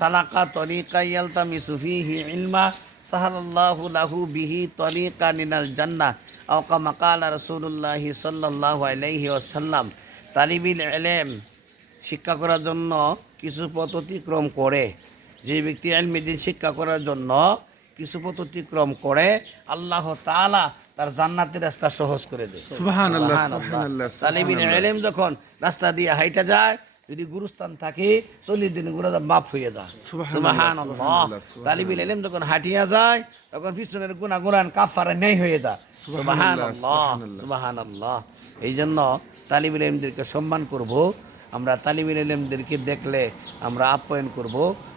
সালাকা তরিকা ইয়ালতামিসু ফীহি ইলমা সাহালাল্লাহু লাহু বিহি তরিকা মিনাল জান্নাহ আও কামা ক্বালা রাসূলুল্লাহ সাল্লাল্লাহু আলাইহি ওয়াসাল্লাম। তালিবুল ইলম শিক্ষা করার জন্য কিছু পথ অতিক্রম করে, যে ব্যক্তি ইলমে দ্বীন শিক্ষা করার জন্য কিছু পথ অতিক্রম করে, আল্লাহ তাআলা তার জান্নাতের রাস্তা সহজ করে দেয়। সুবহানাল্লাহ, সুবহানাল্লাহ। সুবহানাল্লাহ, তালিবুল ইলম যখন রাস্তা দিয়ে হাইটা যায়, যদি গুরুস্থান থাকে 40 দিন গুলো মাফ হয়ে যায়। সুবহানাল্লাহ। তালিবুল ইলম যখন হাঁটিয়া যায়, তখন পিছনের গুনাহ কাফারা নেই হয়ে যায়। সুবহানাল্লাহ, সুবহানাল্লাহ। এই জন্য তালিবুল ইলমদেরকে সম্মান করব আমরা, তালিবুল ইলমদেরকে দেখলে আমরা আপ্যায়ন করব।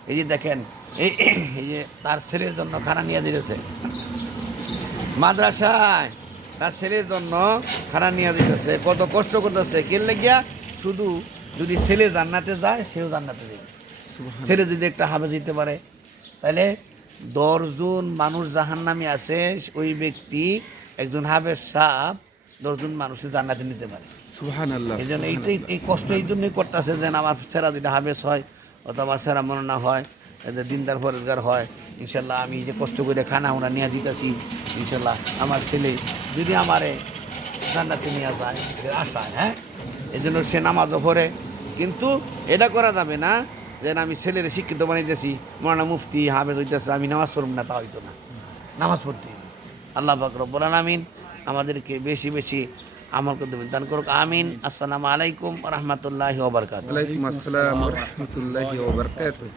এই যে দেখেন, এই যে তার ছেলের জন্য খানা নিয়ে দিয়েছে মাদ্রাসায়, তার ছেলের জন্য খানা নিয়ে দিতেছে, কত কষ্ট করতেছে, কেন গিয়া শুধু যদি ছেলে জান্নাতে যায় সেও জান্নাতে যাবে। ছেলে যদি একটা হাফেজ হইতে পারে, তাহলে 10 জন মানুষ জাহান্নামে আছে, ওই ব্যক্তি একজন হাফেজ সাহেব 10 জন মানুষের জান্নাতে নিতে পারে। সুবহানাল্লাহ। এই জন্য এই কষ্ট এই জন্যই করতেছে, যেন আমার ছেড়া যদি হাফেজ হয় অথবা আমার ছেড়া মনে না হয়, এদের দিনদার পরেজগার হয়, ইনশাল্লাহ আমি যে কষ্ট করে খানা ওনা নিয়ে দিতেছি, ইনশাল্লাহ আমার ছেলে যদি আমারে জান্নাতে নিয়ে যায় এর আশায়। হ্যাঁ, এই জন্য সে নামাজও পড়ে, কিন্তু এটা করা যাবে না যে আমি ছেলের শিক্ষিত বানাইতেছি, মৌলানা মুফতি হাফেজ হইতেছে, আমি নামাজ পড়ব না, তা হইতো না, নামাজ পড়তে হবে। আল্লাহ পাক রব্বুল আলামিন আমাদেরকে বেশি বেশি আমল করতে দান করুক, আমিন। আসসালামু আলাইকুম ওয়া রাহমাতুল্লাহি ওয়া বারাকাতুহু। ওয়ালাইকুম আসসালাম ওয়া রাহমাতুল্লাহি ওয়া বারাকাতুহু।